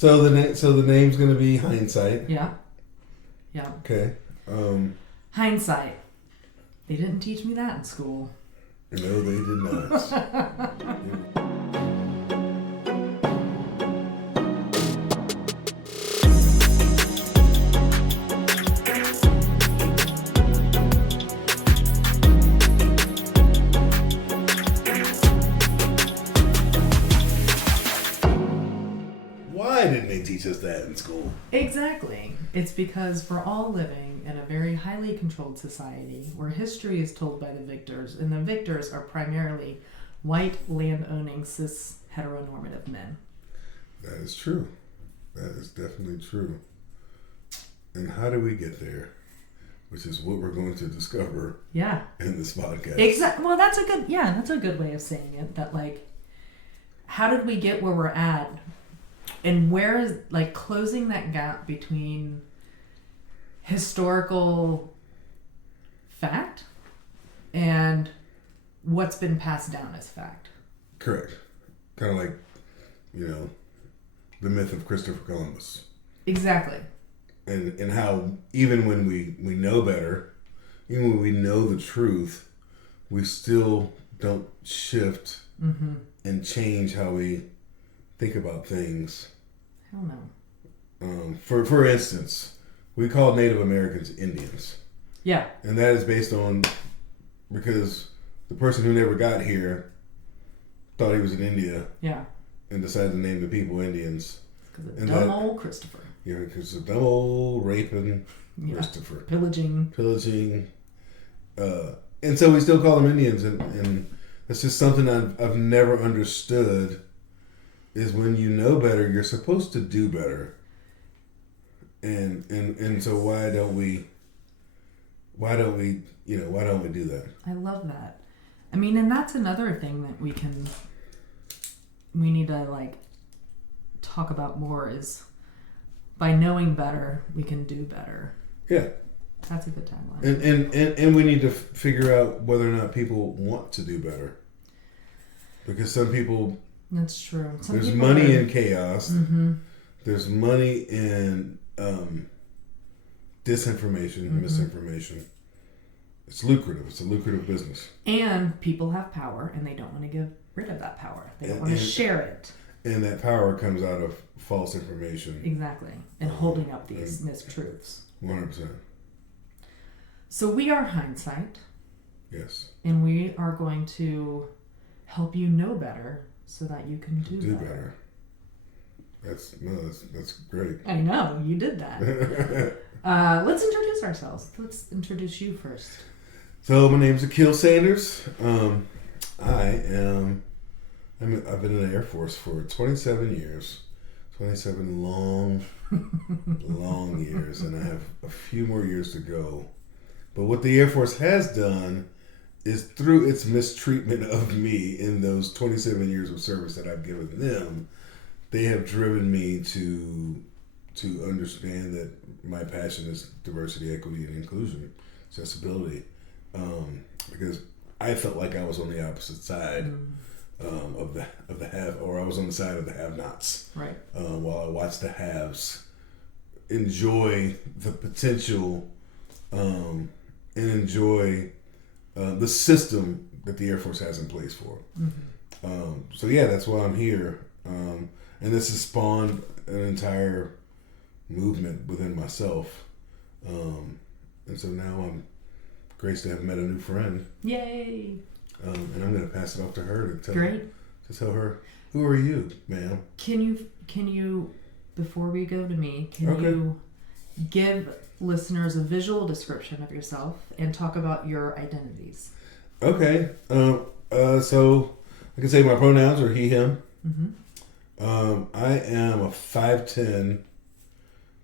So the name's gonna be Hindsight. Yeah. Yeah. Okay. Hindsight. They didn't teach me that in school. No, they did not. Why didn't they teach us that in school? Exactly. It's because we're all living in a very highly controlled society where history is told by the victors, and the victors are primarily white, land-owning, cis, heteronormative men. That is true. That is definitely true. And how do we get there? Which is what we're going to discover in this podcast. Exactly. Well, that's a good way of saying it. That, like, how did we get where we're at? And where is, like, closing that gap between historical fact and what's been passed down as fact. Correct. Kind of like, the myth of Christopher Columbus. Exactly. And how even when we know better, even when we know the truth, we still don't shift and change how we think about things. Hell no. For instance, we call Native Americans Indians. Yeah. And that is based on because the person who never got here thought he was in India. Yeah. And decided to name the people Indians. Because of dumb old Christopher. Yeah, because of dumb old raping Christopher. Pillaging. And so we still call them Indians, and that's just something I've never understood. Is when you know better, you're supposed to do better. And so why don't we do that? I love that. I mean, and that's another thing that we need to, like, talk about more is by knowing better, we can do better. Yeah. That's a good tagline. And we need to figure out whether or not people want to do better. Because some people... That's true. There's money in chaos. Mm-hmm. There's money in disinformation, misinformation. It's lucrative. It's a lucrative business. And people have power, and they don't want to give rid of that power. They don't want to share it. And that power comes out of false information. Exactly. And holding up these mistruths. 100%. So we are Hindsight. Yes. And we are going to help you know better so that you can do better. That's great. I know, you did that. Let's introduce ourselves. Let's introduce you first. So my name's Akil Sanders. I've been in the Air Force for 27 years. 27 long years, and I have a few more years to go. But what the Air Force has done is through its mistreatment of me in those 27 years of service that I've given them, they have driven me to understand that my passion is diversity, equity, and inclusion, accessibility. Because I felt like I was on the opposite side of the have, or I was on the side of the have-nots. Right. While I watched the haves enjoy the potential and enjoy the system that the Air Force has in place for. So yeah, that's why I'm here. And this has spawned an entire movement within myself. And so now I'm graced to have met a new friend. Yay! And I'm going to pass it off to her to tell her, who are you, ma'am? Can you, before we go to me, you give listeners a visual description of yourself and talk about your identities? Okay. So I can say my pronouns are he, him. I am a 5'10",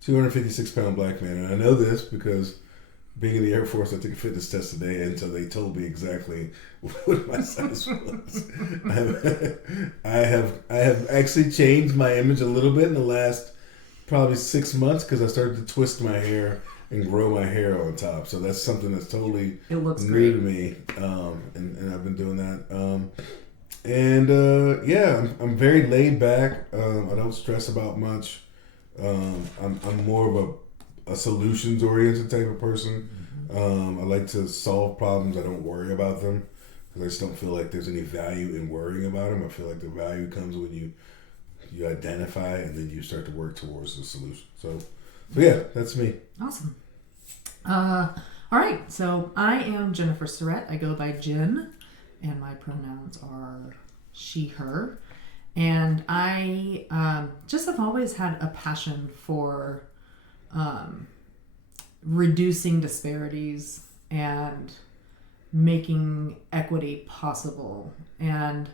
256-pound black man. And I know this because being in the Air Force, I took a fitness test today, and so they told me exactly what my size was. I have actually changed my image a little bit in the last probably 6 months because I started to twist my hair and grow my hair on top. So that's something that's totally new to me, and I've been doing that. I'm very laid back. I don't stress about much. I'm more of a solutions oriented type of person. I like to solve problems. I don't worry about them because I just don't feel like there's any value in worrying about them. I feel like the value comes when you identify and then you start to work towards the solution. So yeah, that's me. Awesome. All right, so I am Jennifer Serrett. I go by Jen, and my pronouns are she, her. And I just have always had a passion for reducing disparities and making equity possible. And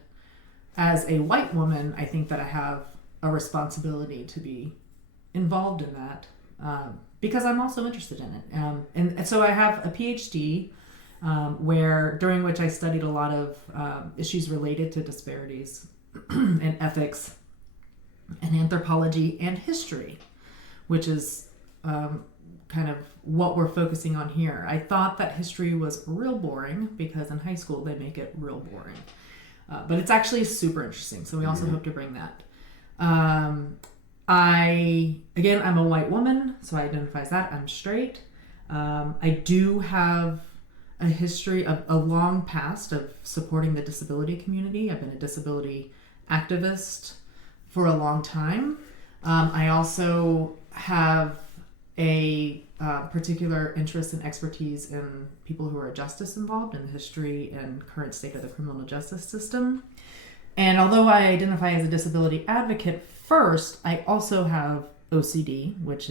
as a white woman, I think that I have a responsibility to be involved in that. Because I'm also interested in it. And so I have a PhD during which I studied a lot of issues related to disparities and ethics and anthropology and history, which is kind of what we're focusing on here. I thought that history was real boring because in high school they make it real boring. But it's actually super interesting. So we also hope to bring that. I'm a white woman, so I identify as that. I'm straight. I do have a history of a long past of supporting the disability community. I've been a disability activist for a long time. I also have a particular interest and expertise in people who are justice involved in the history and current state of the criminal justice system. And although I identify as a disability advocate first, I also have OCD, which,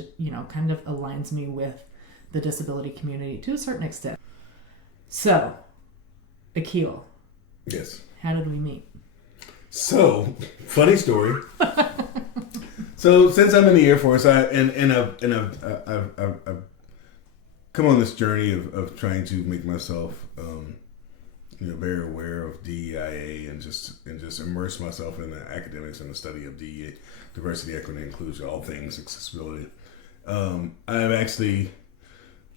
kind of aligns me with the disability community to a certain extent. So, Akil. Yes. How did we meet? So, funny story. So, since I'm in the Air Force, I've come on this journey of trying to make myself very aware of DEIA and just immerse myself in the academics and the study of DEIA, diversity, equity, and inclusion, all things accessibility. I've actually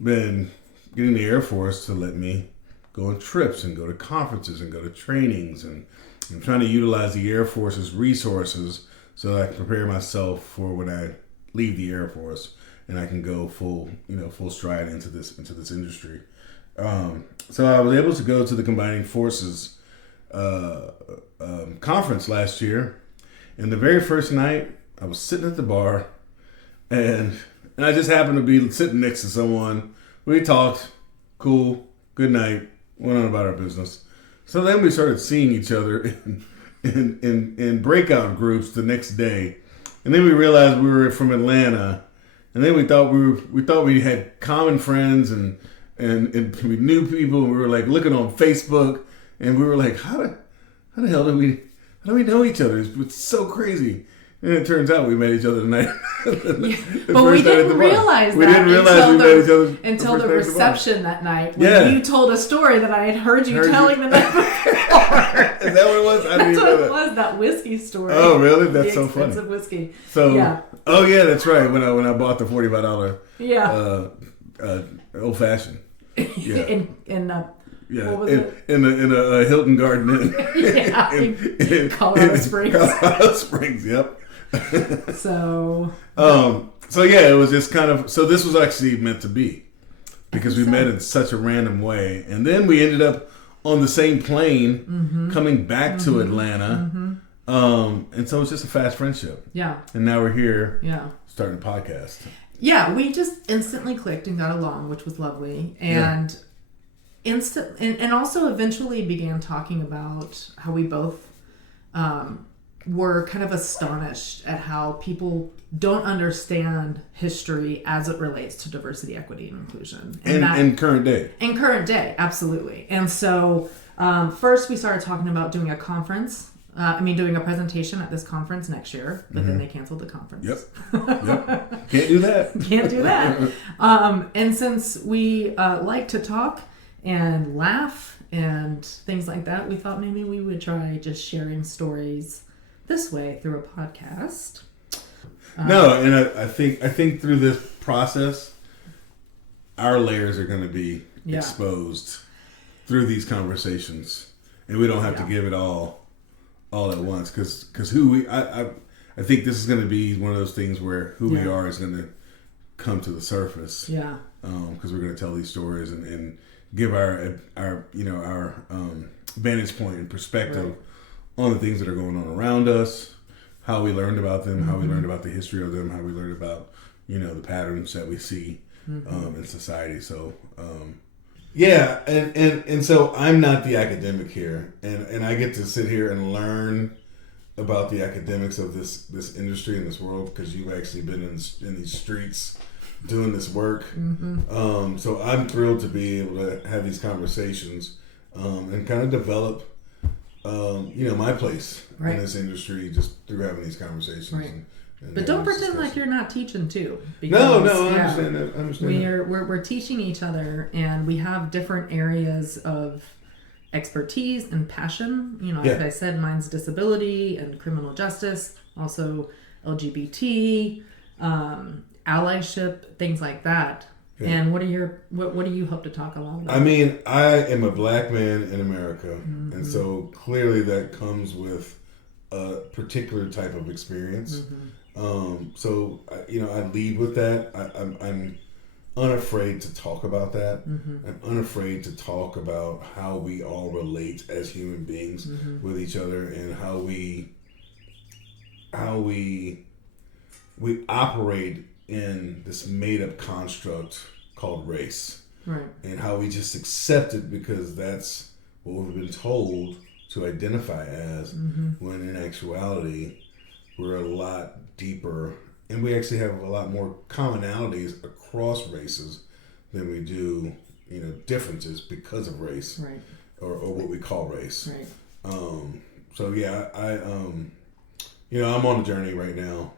been getting the Air Force to let me go on trips and go to conferences and go to trainings, and I'm trying to utilize the Air Force's resources so that I can prepare myself for when I leave the Air Force and I can go full stride into this industry. So I was able to go to the Combining Forces conference last year, and the very first night I was sitting at the bar, and I just happened to be sitting next to someone. We talked, cool, good night, went on about our business. So then we started seeing each other in breakout groups the next day, and then we realized we were from Atlanta, and then we thought we had common friends and we knew people, and we were like looking on Facebook, and we were like, how the hell do we know each other? It's so crazy. And it turns out we met each other the night. But we didn't realize we met each other until the reception that night when you told a story that I had heard you telling the night before. Is that what it was? That's what it was. That whiskey story. Oh, really? That's so funny. Expensive whiskey. So yeah. Oh yeah, that's right. When I bought the $45 old fashioned. Yeah. What was it? In a Hilton Garden Inn. in Colorado Springs. Colorado Springs, yep. So yeah, it was just kind of, so this was actually meant to be, because we met in such a random way, and then we ended up on the same plane coming back to Atlanta, and so it's just a fast friendship. Yeah. And now we're here, starting a podcast. Yeah, we just instantly clicked and got along, which was lovely, and and also eventually began talking about how we both were kind of astonished at how people don't understand history as it relates to diversity, equity, and inclusion. And current day. In current day, absolutely. And so first we started talking about doing a conference. Doing a presentation at this conference next year, but then they canceled the conference. Yep. Can't do that. Can't do that. And since we like to talk and laugh and things like that, we thought maybe we would try just sharing stories this way through a podcast. And I think through this process, our layers are going to be exposed through these conversations, and we don't have to give it all at once, because I think this is going to be one of those things where who we Yeah. are is going to come to the surface. Yeah. Because we're going to tell these stories and give our vantage point and perspective on the things that are going on around us, how we learned about them, how we learned about the history of them, how we learned about, the patterns that we see in society. So, yeah, and so I'm not the academic here, and I get to sit here and learn about the academics of this industry and this world because you've actually been in these streets doing this work. So I'm thrilled to be able to have these conversations and kind of develop, my place in this industry just through having these conversations. Right. And But don't pretend like you're not teaching too. No, I understand that. We're teaching each other, and we have different areas of expertise and passion. Like I said, mine's disability and criminal justice, also LGBT, allyship, things like that. Yeah. And what do you hope to talk along with? I mean, I am a black man in America, and so clearly that comes with a particular type of experience. So I lead with that. I'm unafraid to talk about that. I'm unafraid to talk about how we all relate as human beings with each other and how we operate in this made-up construct called race. Right. And how we just accept it because that's what we've been told to identify as, when in actuality we're a lot deeper and we actually have a lot more commonalities across races than we do, differences because of race, right? Or what we call race, right? So yeah, I'm on a journey right now,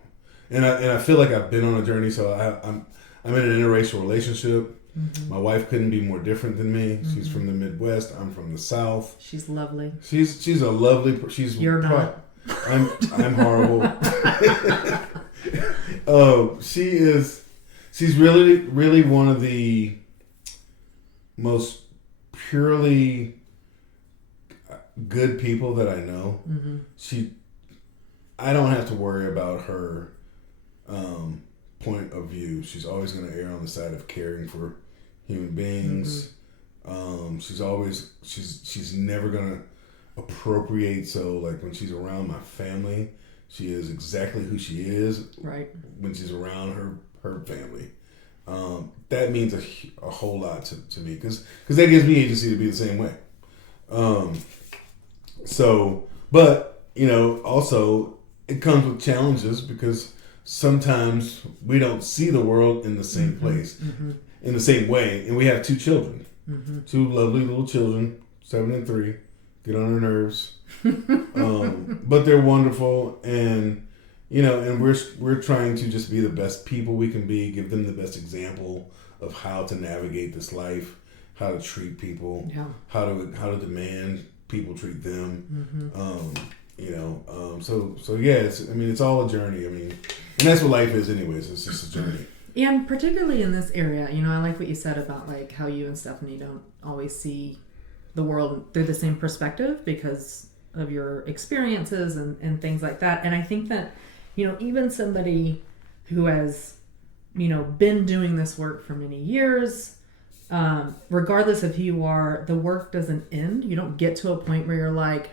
and I feel like I've been on a journey. So I'm in an interracial relationship. My wife couldn't be more different than me. She's from the Midwest. I'm from the South. She's lovely. She's a lovely. You're not. I'm horrible. She's really, really one of the most purely good people that I know. I don't have to worry about her point of view. She's always going to err on the side of caring for human beings. She's never going to appropriate. So like when she's around my family, she is exactly who she is. Right. When she's around her family, that means a whole lot to me because that gives me agency to be the same way. But also it comes with challenges because sometimes we don't see the world in the same place, in the same way, and we have two children, two lovely little children, 7 and 3. Get on her nerves, but they're wonderful, and and we're trying to just be the best people we can be, give them the best example of how to navigate this life, how to treat people, how to demand people treat them, So yeah, it's all a journey. And that's what life is, anyways. It's just a journey. And particularly in this area, I like what you said about like how you and Stephanie don't always see the world through the same perspective because of your experiences and things like that. And I think that, even somebody who has, been doing this work for many years, regardless of who you are, the work doesn't end. You don't get to a point where you're like,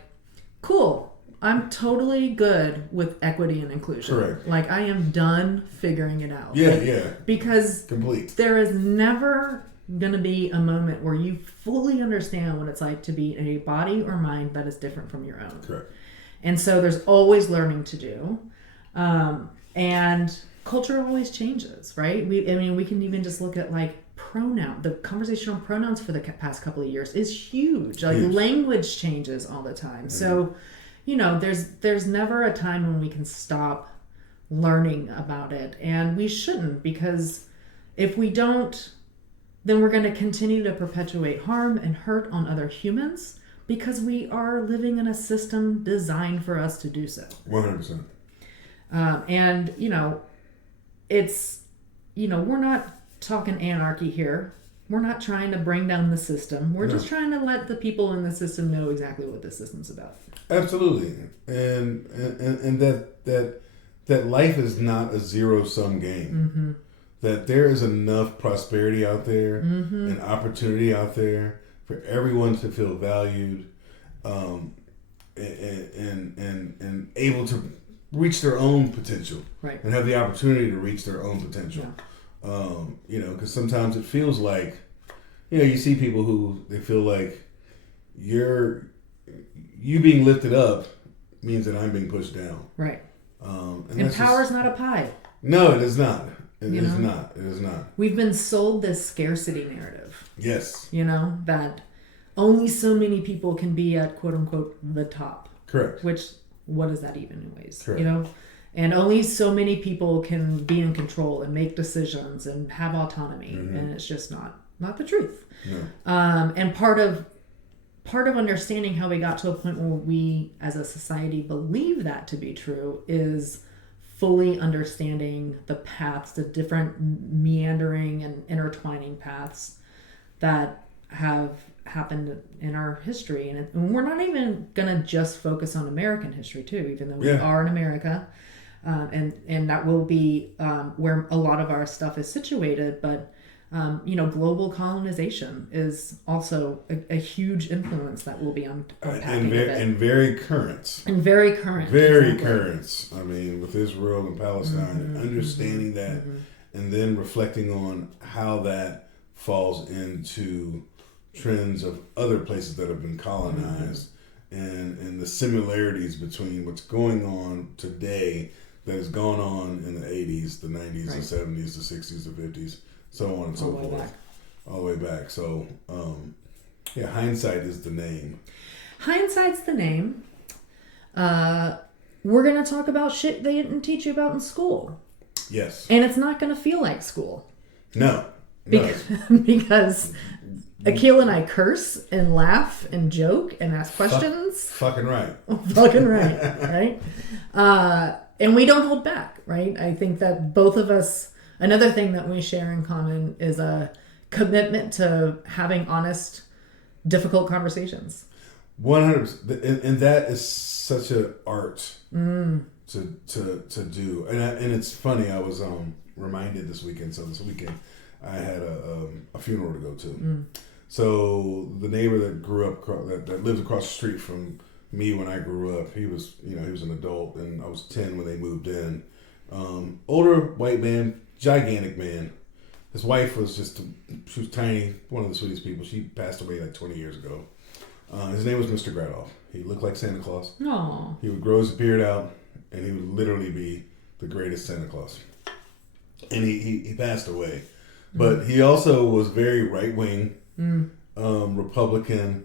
cool, I'm totally good with equity and inclusion. Correct. Like I am done figuring it out. Yeah. Because complete. There is never going to be a moment where you fully understand what it's like to be in a body or mind that is different from your own. Correct. And so there's always learning to do. And culture always changes, right? We can even just look at like the conversation on pronouns for the past couple of years is huge. Like language changes all the time. So, there's never a time when we can stop learning about it. And we shouldn't, because if we don't, then we're going to continue to perpetuate harm and hurt on other humans because we are living in a system designed for us to do so. 100%. And, it's, we're not talking anarchy here. We're not trying to bring down the system. We're just trying to let the people in the system know exactly what the system's about. Absolutely. And that life is not a zero-sum game. That there is enough prosperity out there and opportunity out there for everyone to feel valued and able to reach their own potential, right, and have the opportunity to reach their own potential. Because sometimes it feels like, you see people who they feel like you being lifted up means that I'm being pushed down. Right. And power's not a pie. No, it is not. It is not. It is not. We've been sold this scarcity narrative. Yes. That only so many people can be at quote unquote the top. Correct. Which, what is that even anyways? Correct. And only so many people can be in control and make decisions and have autonomy. And it's just not the truth. No. And part of understanding how we got to a point where we as a society believe that to be true is fully understanding the paths, the different meandering and intertwining paths that have happened in our history. And we're not even going to just focus on American history too, even though we are in America. And that will be where a lot of our stuff is situated. But, global colonization is also a huge influence that we'll be unpacking. And very current. Very current. Very exactly. current. I mean, with Israel and Palestine, understanding that and then reflecting on how that falls into trends of other places that have been colonized and the similarities between what's going on today that has gone on in the 80s, the 90s, the 70s, the 60s, the 50s, so on and so forth. All the way back. So, Hindsight is the name. Hindsight's the name. We're going to talk about shit they didn't teach you about in school. Yes. And it's not going to feel like school. No. Because Akil and I curse and laugh and joke and ask questions. Fucking right. Fucking right. Right? And we don't hold back, right? I think that both of us, another thing that we share in common is a commitment to having honest, difficult conversations. 100%. And that is such an art to do. And it's funny, I was reminded this weekend. So this weekend I had a funeral to go to. So the neighbor that grew up, that lived across the street from me when I grew up, he was an adult, and I was 10 when they moved in. Older white man, gigantic man. His wife was she was tiny, one of the sweetest people. She passed away like 20 years ago. His name was Mr. Gradoff. He looked like Santa Claus. Aww. He would grow his beard out, and he would literally be the greatest Santa Claus. And he passed away. But he also was very right-wing, Republican.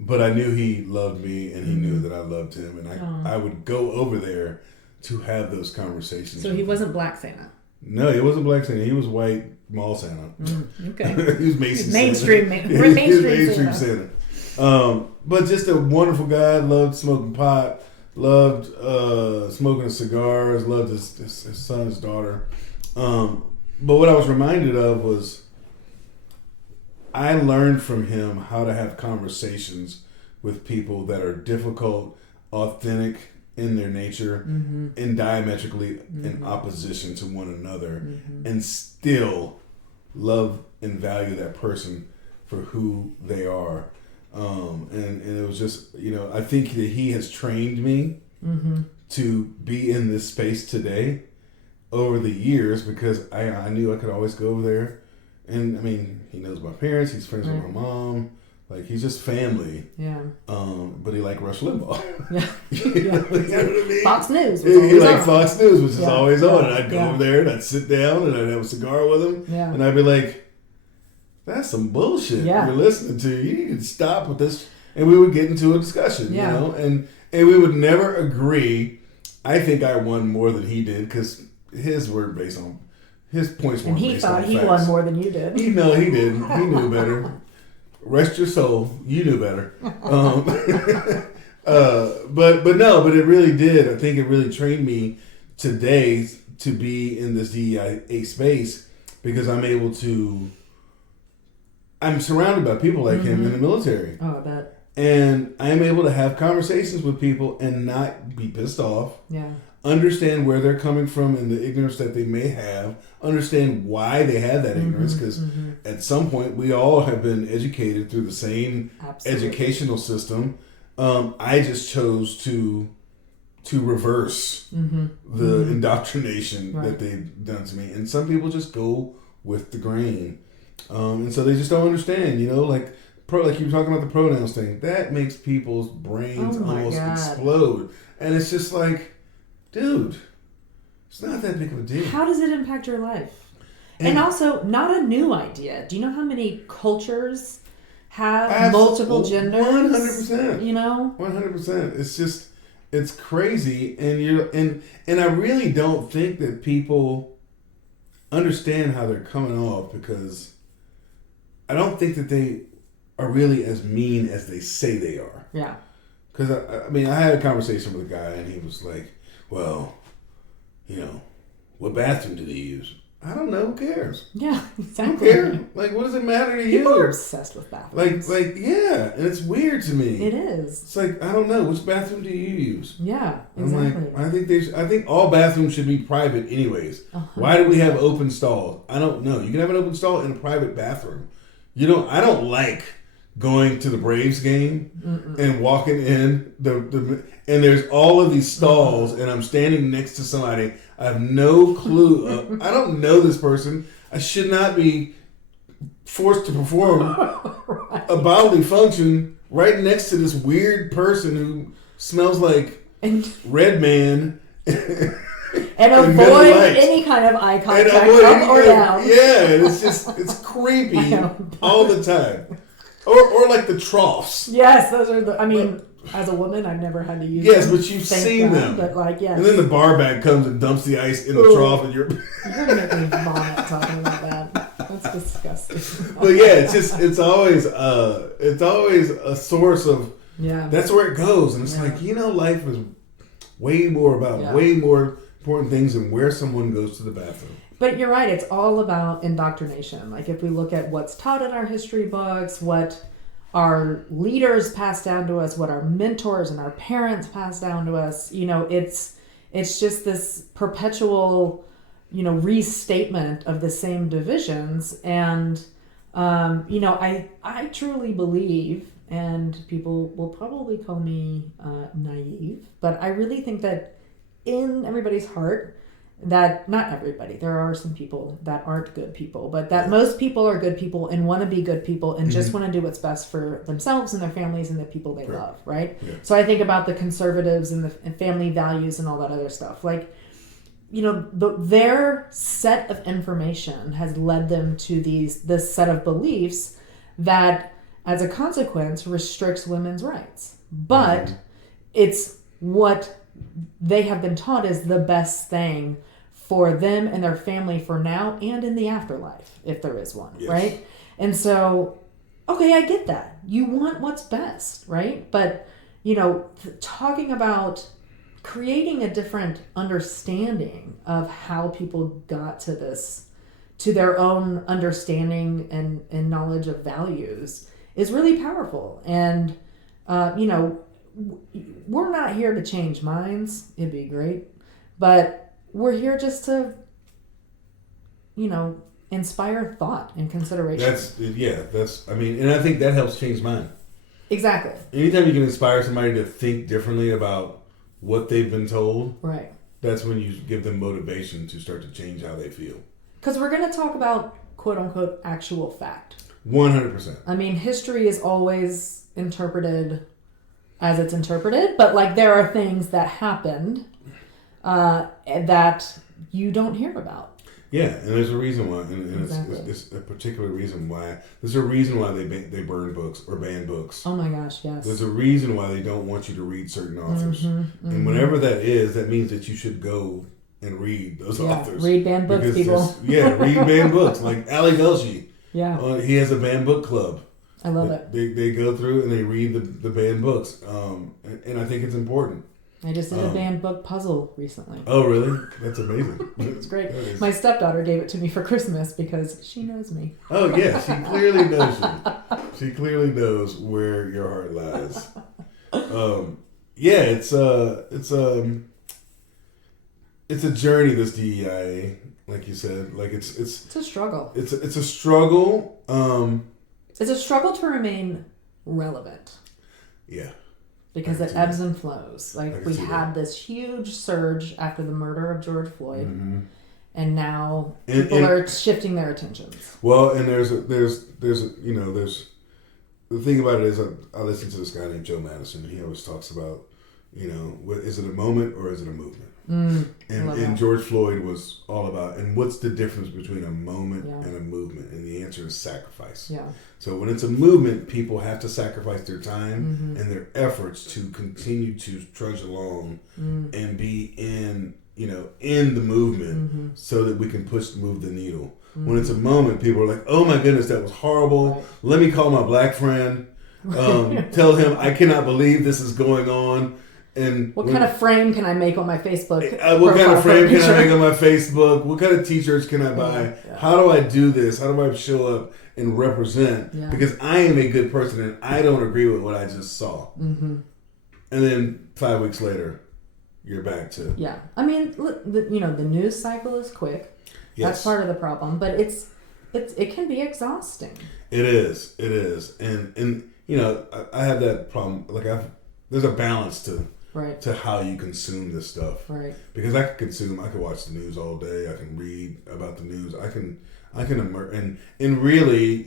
But I knew he loved me, and he knew that I loved him. And I would go over there to have those conversations. So he wasn't Black Santa? No, he wasn't Black Santa. He was white mall Santa. Okay. He was Macy's mainstream Santa. Mainstream Santa. But just a wonderful guy. Loved smoking pot. Loved smoking cigars. Loved his son, his daughter. But what I was reminded of was I learned from him how to have conversations with people that are difficult, authentic in their nature, and diametrically in opposition to one another, and still love and value that person for who they are. And it was just, I think that he has trained me to be in this space today over the years, because I knew I could always go over there. And I mean, he knows my parents, he's friends with my mom. Like, he's just family. Yeah. But he liked Rush Limbaugh. Yeah. You know what I mean? Fox News. He liked Fox News, which is always on. And I'd go Yeah. over there and I'd sit down and I'd have a cigar with him. Yeah. And I'd be like, that's some bullshit you're listening to. You need to stop with this. And we would get into a discussion, you know? And we would never agree. I think I won more than he did, because his were based on, his points weren't based on facts. And he thought he won more than you did. No, he didn't. He knew better. Rest your soul. You knew better. But it really did. I think it really trained me today to be in this DEIA space, because I'm surrounded by people like him in the military. Oh, I bet. And I'm able to have conversations with people and not be pissed off. Yeah. understand where they're coming from and the ignorance that they may have, understand why they have that ignorance, because at some point we all have been educated through the same educational system. I just chose to reverse the indoctrination that they've done to me. And some people just go with the grain. And so they just don't understand, like you were talking about the pronouns thing. That makes people's brains almost explode. And it's just like, dude, it's not that big of a deal. How does it impact your life? And also, not a new idea. Do you know how many cultures have multiple genders? 100%. 100%. It's just, it's crazy. And I really don't think that people understand how they're coming off, because I don't think that they are really as mean as they say they are. Yeah. Because, I had a conversation with a guy, and he was like, well, what bathroom do they use? I don't know. Who cares? Yeah, exactly. Who cares? Like, what does it matter to you? People are obsessed with bathrooms. Yeah, and it's weird to me. It is. It's like, I don't know. Which bathroom do you use? Yeah, exactly. I'm like, I think all bathrooms should be private anyways. 100%. Why do we have open stalls? I don't know. You can have an open stall in a private bathroom. I don't like going to the Braves game and walking in and there's all of these stalls and I'm standing next to somebody. I have no clue. I don't know this person. I should not be forced to perform a bodily function right next to this weird person who smells like Red Man. And avoid any kind of eye contact, up or down. Yeah, it's creepy all the time. Or like the troughs. Yes, those are as a woman, I've never had to use them. Yes, but you've seen them. But yes. And then the bar bag comes and dumps the ice in the trough, and you're gonna make me vomit talking about that. That's disgusting. But yeah, it's always a source of that's where it goes, and it's like life is way more about way more important things than where someone goes to the bathroom. But you're right, it's all about indoctrination. Like if we look at what's taught in our history books, what our leaders pass down to us, what our mentors and our parents pass down to us, it's just this perpetual, restatement of the same divisions. And, I truly believe, and people will probably call me naive, but I really think that in everybody's heart, that not everybody, there are some people that aren't good people, but that most people are good people and want to be good people and just want to do what's best for themselves and their families and the people they love, right? Yeah. So I think about the conservatives and the family values and all that other stuff. Like, their set of information has led them to this set of beliefs that, as a consequence, restricts women's rights. But it's what they have been taught is the best thing for them and their family for now and in the afterlife, if there is one, right? And so, okay, I get that. You want what's best, right? But, talking about creating a different understanding of how people got to this, to their own understanding and knowledge of values is really powerful. And, we're not here to change minds. It'd be great. But we're here just to, inspire thought and consideration. And I think that helps change mine. Exactly. Anytime you can inspire somebody to think differently about what they've been told, right? That's when you give them motivation to start to change how they feel. Because we're going to talk about, quote unquote, actual fact. 100%. History is always interpreted as it's interpreted, but there are things that happened that you don't hear about. Yeah, and there's a reason why, and exactly. it's a particular reason why. There's a reason why they burn books or ban books. Oh my gosh, yes. There's a reason why they don't want you to read certain authors, and whenever that is, that means that you should go and read those authors. Read banned books, people. Read banned books, like Ali Velshi. Yeah, he has a banned book club. I love it. They go through and they read the banned books, and I think it's important. I just did a banned book puzzle recently. Oh, really? That's amazing. It's great. My stepdaughter gave it to me for Christmas because she knows me. Oh, yeah. She clearly knows you. She clearly knows where your heart lies. it's a journey. This DEIA, like you said, like it's a struggle. It's a struggle. It's a struggle to remain relevant. Yeah. Because it ebbs and flows. Like we had this huge surge after the murder of George Floyd, and now people are shifting their attentions. Well, and there's the thing about it is I listen to this guy named Joe Madison, and he always talks about, is it a moment or is it a movement? And George Floyd was all about, and what's the difference between a moment and a movement? And the answer is sacrifice. Yeah. So when it's a movement, people have to sacrifice their time and their efforts to continue to trudge along and be in the movement so that we can move the needle. When it's a moment, people are like, oh my goodness, that was horrible. Right. Let me call my black friend, tell him I cannot believe this is going on. And what kind of frame can I make on my Facebook? What kind of frame can I make on my Facebook? What kind of t-shirts can I buy? Yeah. How do I do this? How do I show up and represent? Yeah. Because I am a good person and I don't agree with what I just saw. And then 5 weeks later, you're back to... Yeah. I mean, the news cycle is quick. Yes. That's part of the problem. But it can be exhausting. It is. And I have that problem. Like there's a balance to how you consume this stuff. Right. Because I could watch the news all day. I can read about the news. I can and really,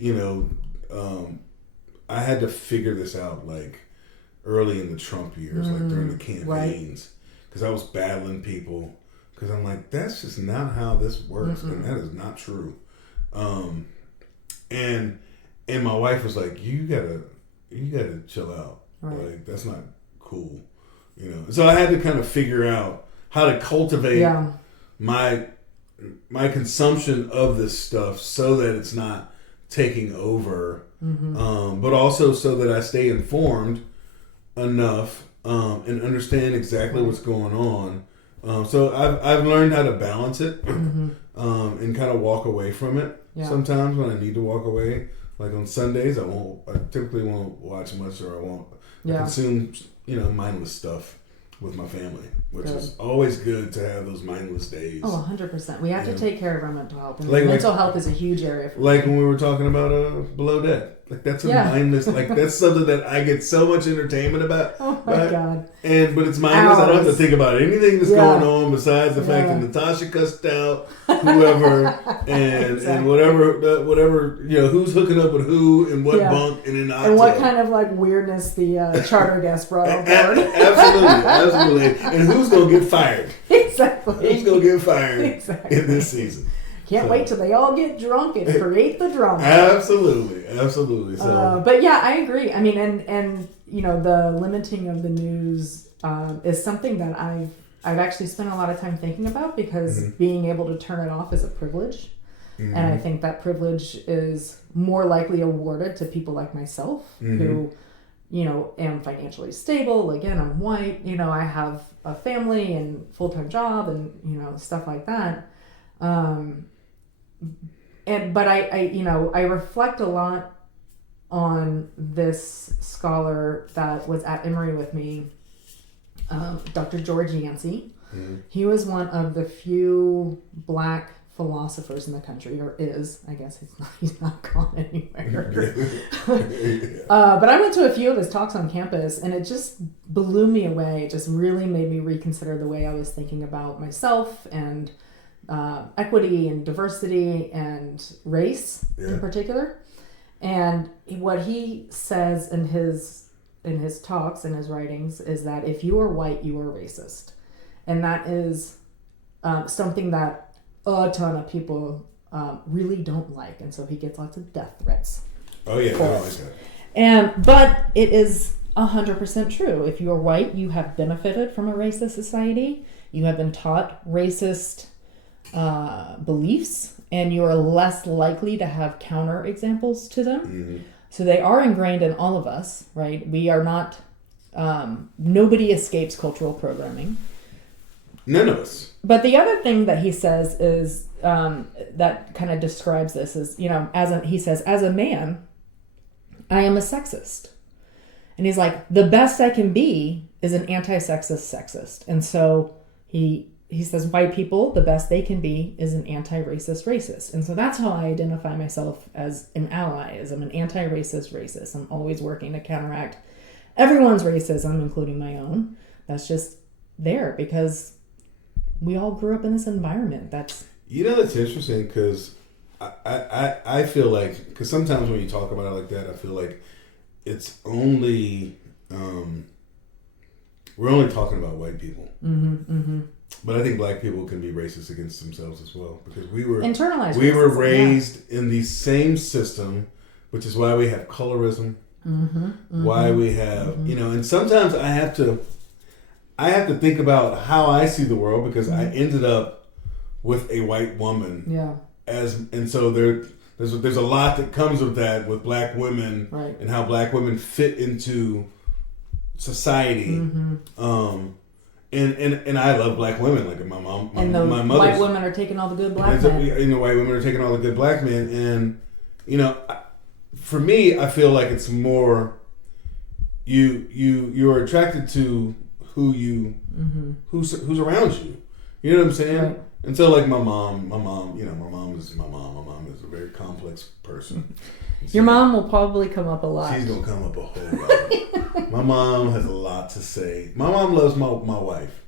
I had to figure this out like early in the Trump years, like during the campaigns, because I was battling people. Because I'm like, that's just not how this works, and that is not true. And my wife was like, you gotta chill out. Right. Like that's not cool, So I had to kind of figure out how to cultivate my consumption of this stuff so that it's not taking over, but also so that I stay informed enough and understand exactly what's going on. So I've learned how to balance it and kind of walk away from it. Yeah. Sometimes when I need to walk away, like on Sundays, I typically won't watch much, or I won't consume mindless stuff with my family, which is always good to have those mindless days. Oh, 100%. We have to take care of our mental health, and mental health is a huge area for me. When we were talking about Below Deck. Like that's a mindless, that's something that I get so much entertainment about. Oh my God. But it's mindless. I don't have to think about anything that's going on besides the fact that Natasha cussed out whoever and whatever, who's hooking up with who and what bunk and and what kind of weirdness the charter guest brought on board. Absolutely. And who's going to get fired? Exactly. Who's going to get fired in this season? Can't wait till they all get drunk and create the drama. Absolutely. So, but yeah, I agree. I mean, and the limiting of the news is something that I've actually spent a lot of time thinking about, because being able to turn it off is a privilege, and I think that privilege is more likely awarded to people like myself who, am financially stable. Again, I'm white. I have a family and full-time job and stuff like that. But I reflect a lot on this scholar that was at Emory with me, Dr. George Yancey. He was one of the few black philosophers in the country, or is, I guess he's not gone anywhere. But I went to a few of his talks on campus, and it just blew me away. It just really made me reconsider the way I was thinking about myself and equity and diversity and race in particular. And what he says in his talks and his writings is that if you are white, you are racist. And that is something that a ton of people really don't like. And so he gets lots of death threats. Oh yeah, I don't like that. But it is 100% true. If you are white, you have benefited from a racist society. You have been taught racist beliefs, and you are less likely to have counter examples to them. So they are ingrained in all of us, right? We are not, nobody escapes cultural programming. None of us. But the other thing that he says is, that kind of describes this is, he says, as a man, I am a sexist. And he's like, the best I can be is an anti-sexist sexist. And so he he says white people, the best they can be is an anti-racist racist. And so that's how I identify myself as an ally, as I'm an anti-racist racist. I'm always working to counteract everyone's racism, including my own. That's just there because we all grew up in this environment. That's interesting because I feel like, because sometimes when you talk about it like that, I feel like it's only we're only talking about white people. But I think black people can be racist against themselves as well, because we were internalized. We were raised in the same system, which is why we have colorism. Why we have and sometimes I have to think about how I see the world, because I ended up with a white woman. So there's a lot that comes with that, with black women, right, and how black women fit into society. And I love black women, like my mom, my mother. White women are taking all the good black men. And the white women are taking all the good black men, and for me, I feel like it's more you're attracted to who's around you. You know what I'm saying? Right. And so, like my mom is my mom. My mom is a very complex person. Your mom will probably come up a lot. She's gonna come up a whole lot. My mom has a lot to say. My mom loves my wife,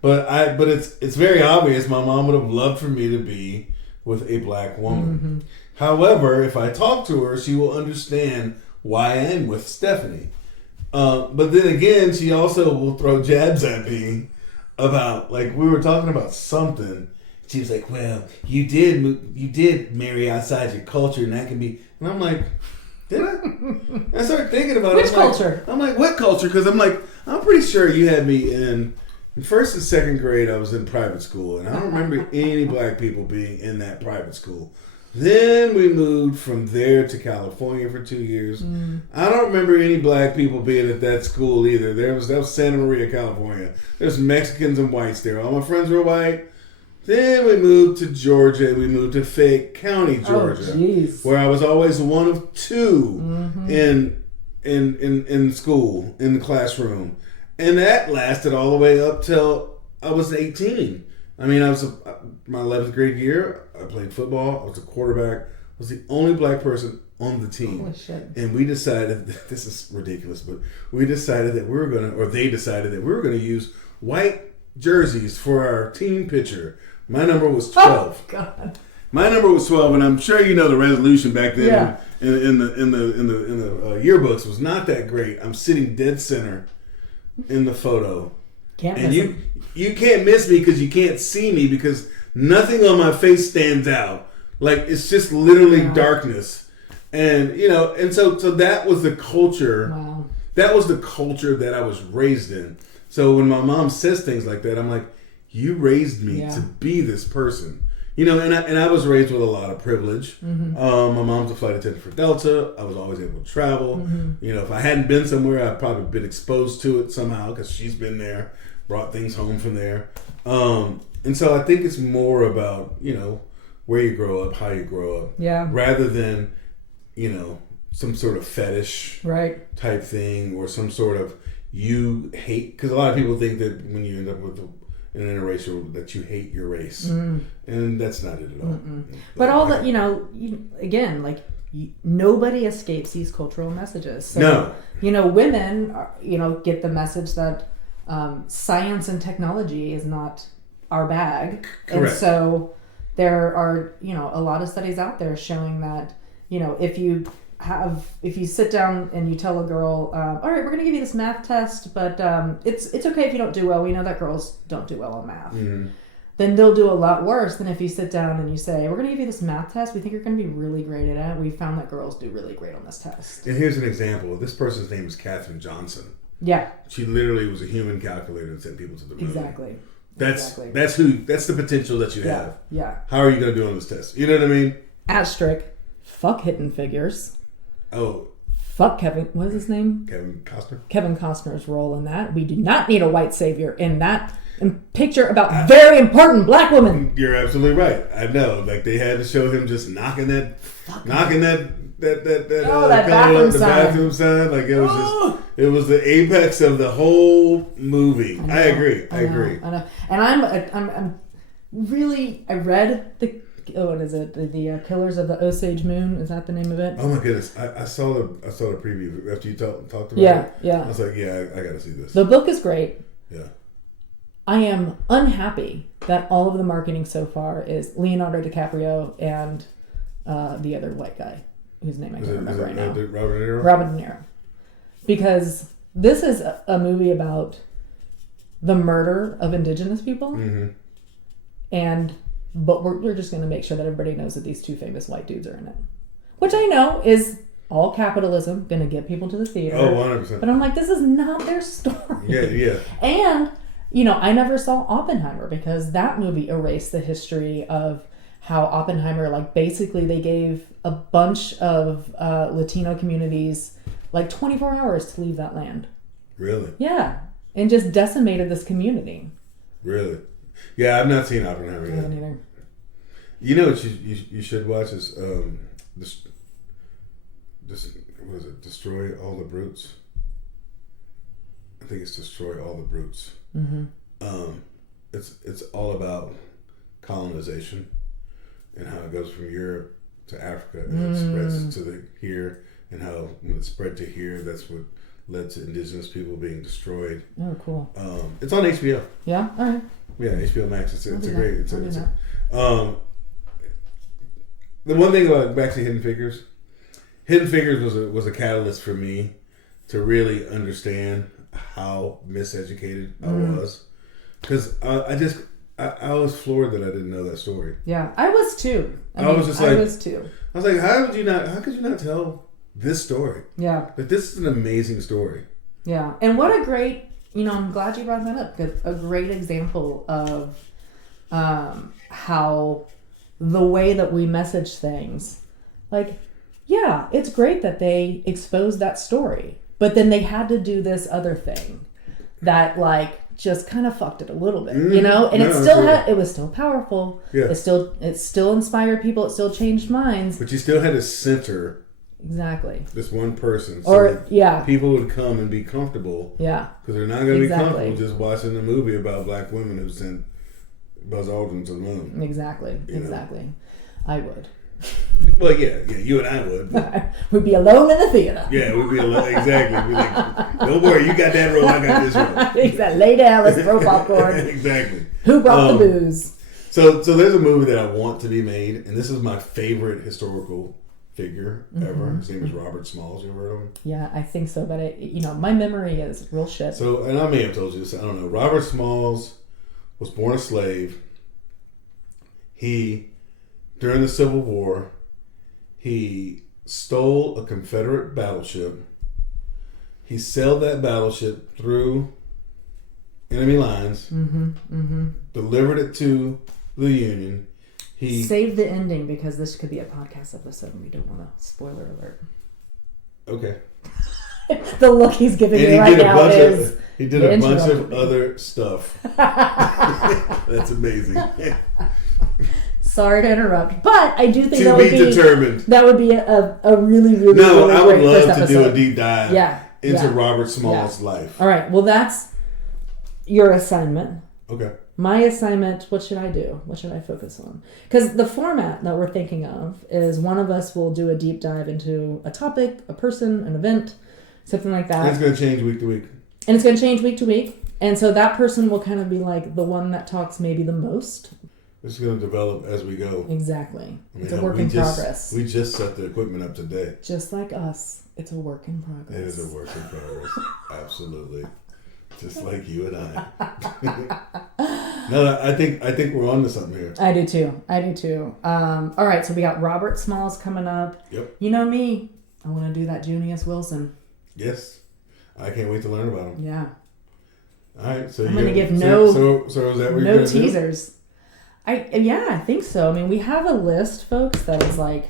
but it's very obvious my mom would have loved for me to be with a black woman. However, if I talk to her, she will understand why I'm with Stephanie. But then again, she also will throw jabs at me about, like, we were talking about something. She was like, "Well, you did marry outside your culture, and that can be." And I'm like, "Did I?" I started thinking about which culture. I'm like, "What culture?" Because I'm like, I'm pretty sure you had me in first and second grade. I was in private school, and I don't remember any black people being in that private school. Then we moved from there to California for 2 years. I don't remember any black people being at that school either. That was Santa Maria, California. There's Mexicans and whites there. All my friends were white. Then we moved to Georgia. We moved to Fayette County, Georgia, where I was always one of two in school, in the classroom, and that lasted all the way up till I was 18. I mean, my 11th grade year, I played football. I was a quarterback. I was the only black person on the team. Holy shit. And we decided, this is ridiculous, but we decided that they decided that we were going to use white jerseys for our team picture. My number was 12. Oh, God. My number was 12, and I'm sure you know the resolution back then in the yearbooks was not that great. I'm sitting dead center in the photo. You can't miss me because you can't see me, because nothing on my face stands out. Like, it's just literally darkness. And so that was the culture. Wow. That was the culture that I was raised in. So when my mom says things like that, I'm like, you raised me to be this person. And I was raised with a lot of privilege. My mom's a flight attendant for Delta. I was always able to travel. If I hadn't been somewhere, I'd probably been exposed to it somehow, because she's been there, brought things home from there. And so I think it's more about, where you grow up, how you grow up. Yeah. Rather than, some sort of fetish type thing, or some sort of you hate. Because a lot of people think that when you end up in an interracial, that you hate your race. And that's not it at all. But all that, again, like, nobody escapes these cultural messages. So, women, get the message that science and technology is not our bag. Correct. And so there are, a lot of studies out there showing that, if you sit down and you tell a girl, all right, we're going to give you this math test, but it's okay if you don't do well. We know that girls don't do well on math. Then they'll do a lot worse than if you sit down and you say, we're going to give you this math test. We think you're going to be really great at it. We found that girls do really great on this test. And here's an example. This person's name is Katherine Johnson. Yeah. She literally was a human calculator and sent people to the moon. Exactly. That's the potential that you have. Yeah. How are you going to do on this test? You know what I mean? Asterisk. Fuck Hidden Figures. Oh. Fuck Kevin. What is his name? Kevin Costner. Kevin Costner's role in that. We do not need a white savior in that and picture about very important black women. You're absolutely right. I know. Like they had to show him just knocking that bathroom sign. Like it was it was the apex of the whole movie. I agree. I agree. I know. And I'm really. I read the. What is it? The Killers of the Osage Moon. Is that the name of it? Oh my goodness! I saw the preview after you talked about it. Yeah. I was like, yeah, I got to see this. The book is great. Yeah. I am unhappy that all of the marketing so far is Leonardo DiCaprio and the other white guy whose name I can't remember right now. Robert De Niro. Because this is a movie about the murder of indigenous people, but we're just going to make sure that everybody knows that these two famous white dudes are in it, which I know is all capitalism, going to get people to the theater. Oh, 100%. But I'm like, this is not their story. Yeah. And I never saw Oppenheimer because that movie erased the history of how Oppenheimer, like, basically they gave a bunch of Latino communities like 24 hours to leave that land. Really? Yeah. And just decimated this community. Really? Yeah, I've not seen Oppenheimer yet. I haven't either. You know what you should watch is what is it? Destroy All the Brutes. I think it's Destroy All the Brutes. It's all about colonization and how it goes from Europe to Africa and it spreads to here, and how when it spread to here, that's what led to indigenous people being destroyed. Oh, cool. It's on HBO. Yeah. All right. Yeah, HBO Max. It's a great. The one thing about back to Hidden Figures. Hidden Figures was a catalyst for me to really understand how miseducated I was, because I was floored that I didn't know that story. Yeah, I was too. I was like, how could you not tell this story? Yeah, but this is an amazing story. Yeah, and what a great, I'm glad you brought that up. A great example of how the way that we message things, like, yeah, it's great that they exposed that story, but then they had to do this other thing that, like, just kind of fucked it a little bit, and it was still powerful. Yeah, it still inspired people. It still changed minds. But you still had to center exactly this one person, so people would come and be comfortable. Yeah, because they're not going to be comfortable just watching a movie about black women who sent Buzz Aldrin to the moon. Exactly. I would. Well, yeah, you and I would. We'd be alone in the theater. Yeah, we'd be alone. Exactly. We'd be like, don't worry, you got that roll, I got this roll. Exactly. Lay down, let's throw popcorn. Exactly. Who brought the booze? So there's a movie that I want to be made, and this is my favorite historical figure ever. His name is Robert Smalls. You ever heard of him? Yeah, I think so, but my memory is real shit. So, and I may have told you this, I don't know. Robert Smalls was born a slave. During the Civil War, he stole a Confederate battleship. He sailed that battleship through enemy lines, delivered it to the Union. He saved the ending because this could be a podcast episode and we don't want to spoiler alert. Okay. The look he's giving me right now is... He did a bunch of other stuff. That's amazing. Sorry to interrupt, but I do think determined. That would be a really, really, no, really I would great love to do a deep dive into Robert Smalls' life. All right, well, that's your assignment. Okay. My assignment, what should I do? What should I focus on? Because the format that we're thinking of is one of us will do a deep dive into a topic, a person, an event, something like that. And it's going to change week to week. And it's going to change week to week. And so that person will kind of be like the one that talks maybe the most. It's going to develop as we go. Exactly. It's a work in progress. We just set the equipment up today. Just like us. It's a work in progress. It is a work in progress. Absolutely. Just like you and I. No, I think we're on to something here. I do too. All right, so we got Robert Smalls coming up. Yep. You know me. I want to do that Junius Wilson. Yes. I can't wait to learn about him. Yeah. All right, so I'm going to give so is that what no teasers. I think so. I mean, we have a list, folks, that is like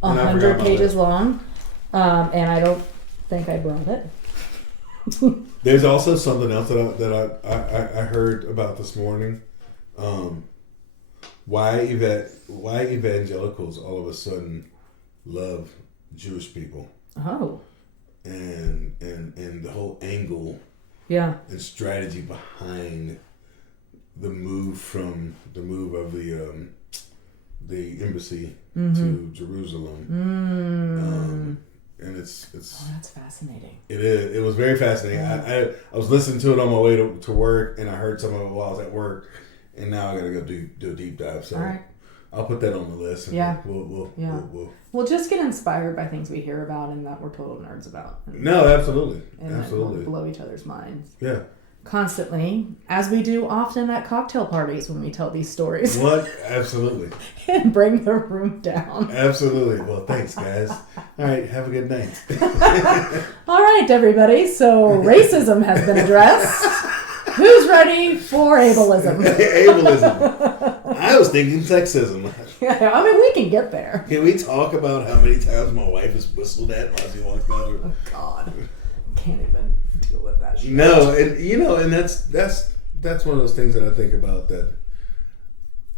100 pages long, and I don't think I brought it. There's also something else that I heard about this morning. Why evangelicals all of a sudden love Jewish people. Oh. And the whole angle and strategy behind the move of the embassy to Jerusalem. And it's that's fascinating. It is. It was very fascinating. I was listening to it on my way to work, and I heard some of it while I was at work, and now I got to go do a deep dive. So I'll put that on the list. And We'll just get inspired by things we hear about and that we're total nerds about. No, absolutely. And absolutely. We'll blow each other's minds. Yeah. Constantly, as we do often at cocktail parties when we tell these stories. What? Absolutely. And bring the room down. Absolutely. Well, thanks, guys. All right, have a good night. All right, everybody. So racism has been addressed. Who's ready for ableism? Ableism. I was thinking sexism. Yeah, I mean, we can get there. Can we talk about how many times my wife has whistled at while she walks down the... Oh, God. Can't even deal with that shit. No, and that's one of those things that I think about, that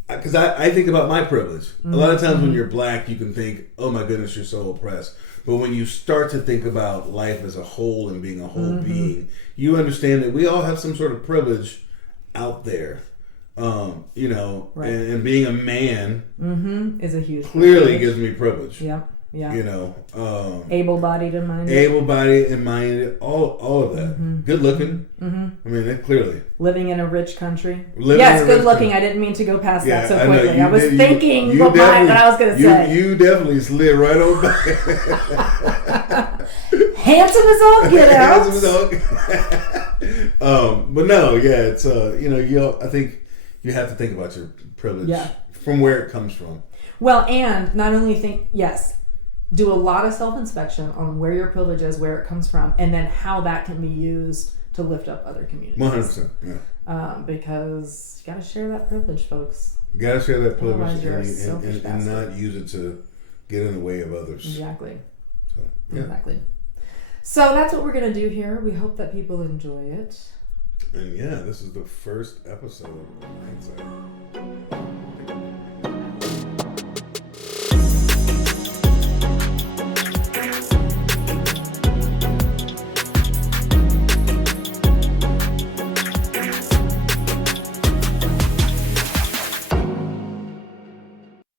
because I think about my privilege. A lot of times when you're black, you can think, oh my goodness, you're so oppressed. But when you start to think about life as a whole and being a whole being, you understand that we all have some sort of privilege out there. And being a man is a huge clearly gives me privilege. Yep. Yeah. Able-bodied and minded. Able-bodied and minded, all of that. Good looking. I mean, that clearly. Living in a rich country. Yes, good looking. I didn't mean to go past that so quickly. I was thinking what I was going to say. You definitely slid right on by. Handsome as all get out. Handsome as all. But no, it's I think you have to think about your privilege from where it comes from. Well, and not only do a lot of self-inspection on where your privilege is, where it comes from, and then how that can be used to lift up other communities. 100%, yeah. Because you got to share that privilege, folks. You got to share that privilege and not use it to get in the way of others. Exactly. So, yeah. Exactly. So that's what we're going to do here. We hope that people enjoy it. And this is the first episode of Hindsight.